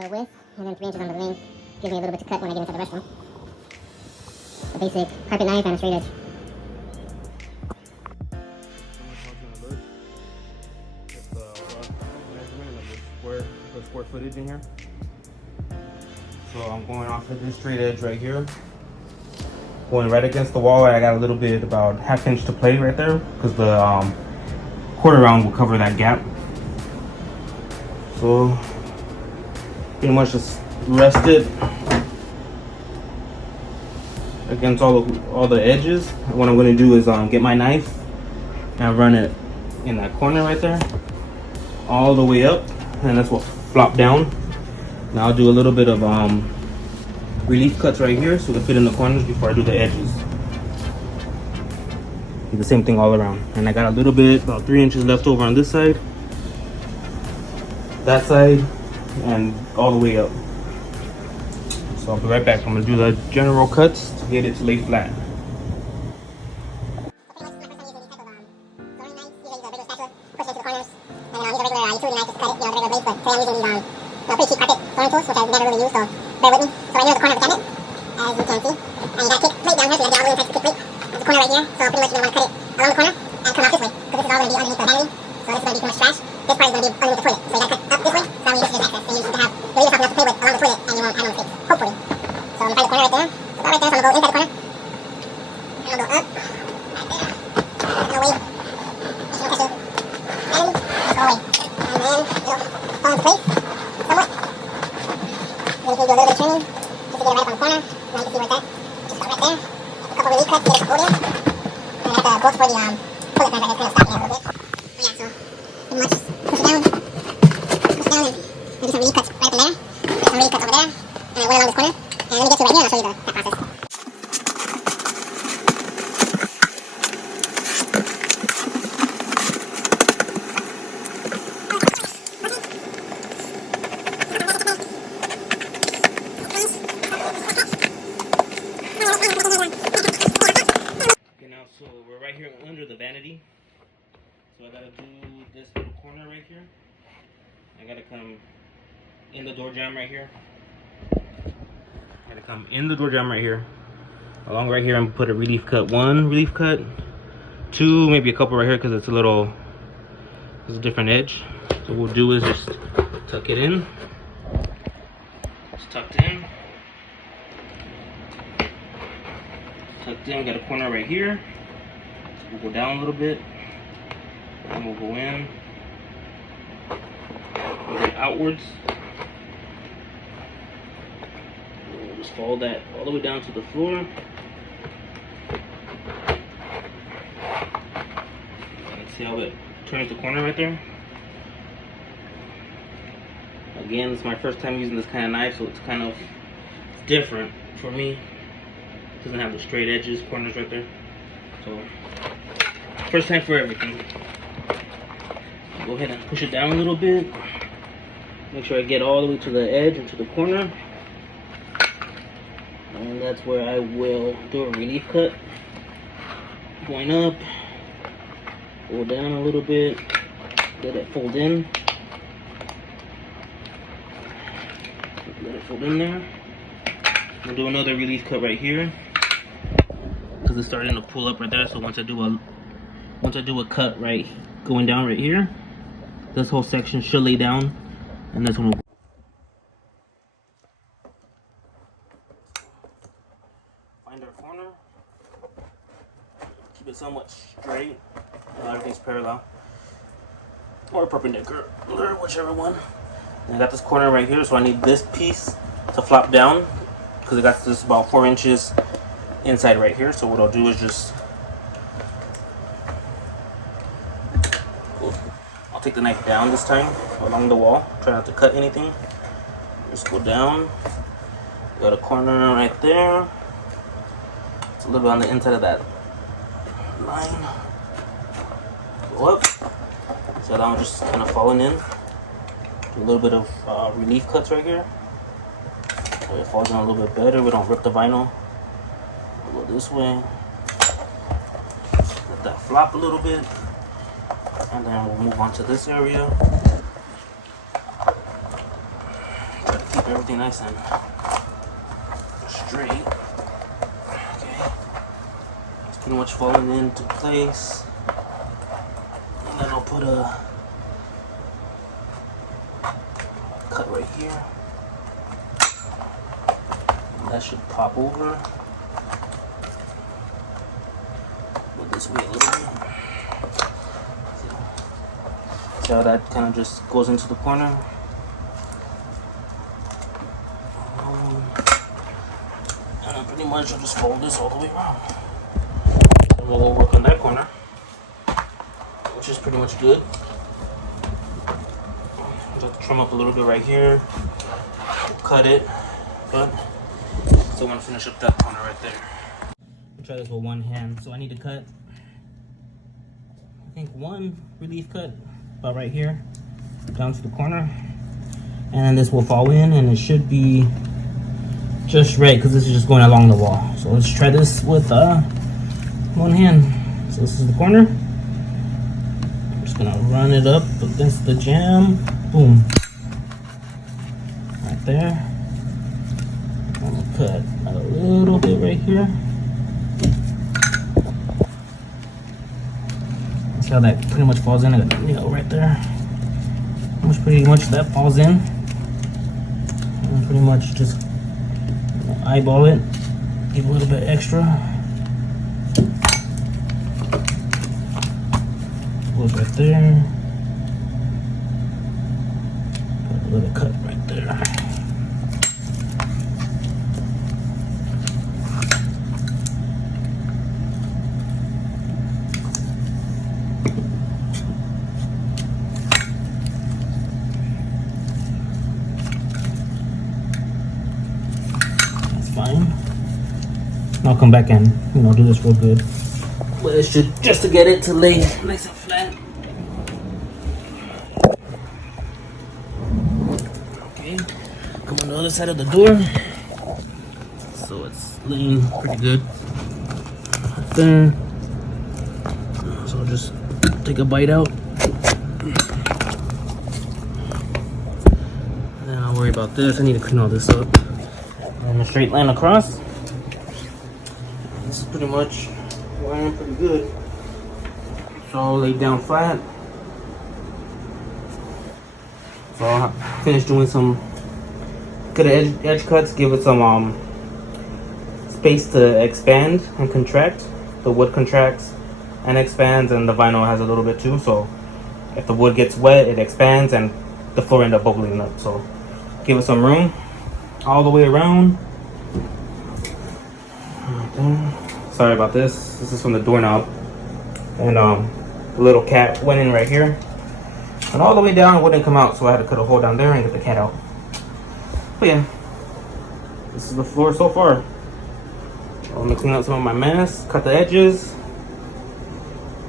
the width and then 3 inches on the length. Gives me a little bit to cut when I get into the restaurant. A basic carpet knife and a straight edge. The square footage in here. So I'm going off of this straight edge right here. Going right against the wall. I got a little bit, about ½ inch to play right there, because the quarter round will cover that gap. So pretty much just rest it against all the edges. What I'm going to do is get my knife and run it in that corner right there, all the way up, and that's what flop down. Now I'll do a little bit of relief cuts right here so they fit in the corners before I do the edges. Do the same thing all around. And I got a little bit, about 3 inches left over on this side, that side, and all the way up. So I'll be right back. I'm gonna do the general cuts to get it to lay flat. Pretty cheap carpet throwing tools, which I've never really used, so bear with me. So right here is the corner of the cabinet, as you can see. And you gotta kick plate down here, so you gotta get all the way inside to kick plate. There's a corner right here, so pretty much you're gonna wanna cut it along the corner and come out this way, because this is all gonna be underneath the vanity. So this is gonna be too much trash. This part is gonna be underneath the toilet. So you gotta cut up this way, so that way you just access. And you just have the leave enough to play with along the toilet, and you won't have no mistakes, hopefully. So I'm gonna find the corner right there. So that right there, so I'm gonna go inside the corner. And I'll go up. Right there. And away. Just gonna catch the vanity. Just go away. And then it'll fall into place. Somewhat. Then you can do a little bit of trimming just to get it right up on the corner. Now you can see where it's at. Just start right there. A couple relief cuts to get it to hold in. And I have to go for the pull it knife right here, kind of stopping it a little bit. But yeah, so pretty much just push it down and do some relief cuts right up in there. Get some relief cuts over there. And one along this corner. And let me get to right here and I'll show you that process. So we're right here under the vanity. So I gotta do this little corner right here. I gotta come in the door jamb right here. I gotta come in the door jamb right here. Along right here, I'm gonna put a relief cut. 1 relief cut, 2, maybe a couple right here because it's a different edge. So what we'll do is just tuck it in. It's tucked in. Tucked in. We got a corner right here. We'll go down a little bit, and we'll go in, we'll go outwards. We'll just follow that all the way down to the floor. And see how it turns the corner right there? Again, it's my first time using this kind of knife, so it's kind of different for me. It doesn't have the straight edges, corners right there. So first time for everything. Go ahead and push it down a little bit. Make sure I get all the way to the edge and to the corner. And that's where I will do a relief cut. Going up, go down a little bit, let it fold in. Let it fold in there. I'll do another relief cut right here, because it's starting to pull up right there. So once I do a cut right going down right here, this whole section should lay down, and that's when we'll find our corner. Keep it somewhat straight. Everything's parallel or perpendicular, whichever one. And I got this corner right here, so I need this piece to flop down because I got this about 4 inches inside right here. So what I'll do is just I'll take the knife down this time along the wall. Try not to cut anything. Just go down. Got a corner right there. It's a little bit on the inside of that line. Go up. So now I'm just kind of falling in. Do a little bit of relief cuts right here. So it falls in a little bit better. We don't rip the vinyl. We'll go this way. Let that flop a little bit. And then we'll move on to this area. Try to everything nice and straight. Okay. It's pretty much falling into place. And then I'll put a cut right here. And that should pop over. Put this way a little bit. See how that kind of just goes into the corner? And then pretty much I'll just fold this all the way around. And we'll work on that corner, which is pretty much good. Just trim up a little bit right here, cut it, but still want to finish up that corner right there. I'll try this with one hand. So I need to cut, I think, one relief cut about right here down to the corner, and then this will fall in, and it should be just right because this is just going along the wall. So let's try this with one hand. So this is the corner. I'm just gonna run it up against the jamb. Boom. Right there. I'm gonna cut a little bit right here. See how that pretty much falls in? I got a nail right there. Pretty much that falls in. And pretty much just eyeball it. Give a little bit extra. Goes right there. Put a little cut right there. Fine. I'll come back and do this real good. But it's just to get it to lay nice and flat. Okay, come on the other side of the door. So it's laying pretty good right there. So I'll just take a bite out. And then I'll worry about this. I need to clean all this up. And a straight line across. This is pretty much lying pretty good. So I'll lay down flat. So I'll finish doing some good edge cuts, give it some space to expand and contract. The wood contracts and expands, and the vinyl has a little bit too. So if the wood gets wet, it expands and the floor ends up bubbling up. So give it some room all the way around. Sorry about this. This is from the doorknob, and the little cat went in right here, and all the way down it wouldn't come out, so I had to cut a hole down there and get the cat out. But yeah, this is the floor so far. I'm gonna clean up some of my mess, cut the edges,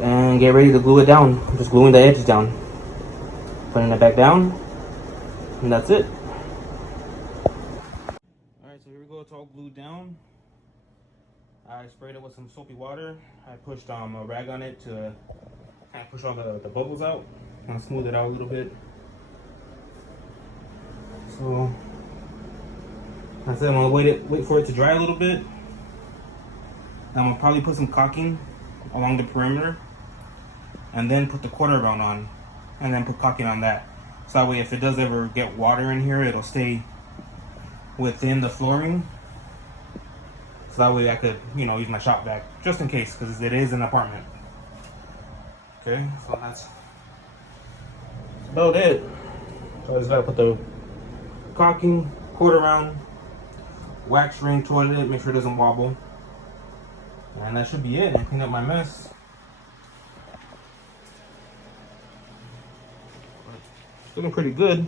and get ready to glue it down. I'm just gluing the edges down, putting it back down, and that's it. Alright, so here we go. It's all glued down. I sprayed it with some soapy water. I pushed a rag on it to kind of push all the bubbles out and smooth it out a little bit. So I said I'm gonna wait for it to dry a little bit. I'm gonna probably put some caulking along the perimeter, and then put the quarter round on, and then put caulking on that. So that way, if it does ever get water in here, it'll stay within the flooring. So that way I could, use my shop vac just in case, because it is an apartment. Okay, so that's about it. So I just gotta put the caulking, quarter round, wax ring toilet it, make sure it doesn't wobble. And that should be it. And clean up my mess. It's looking pretty good.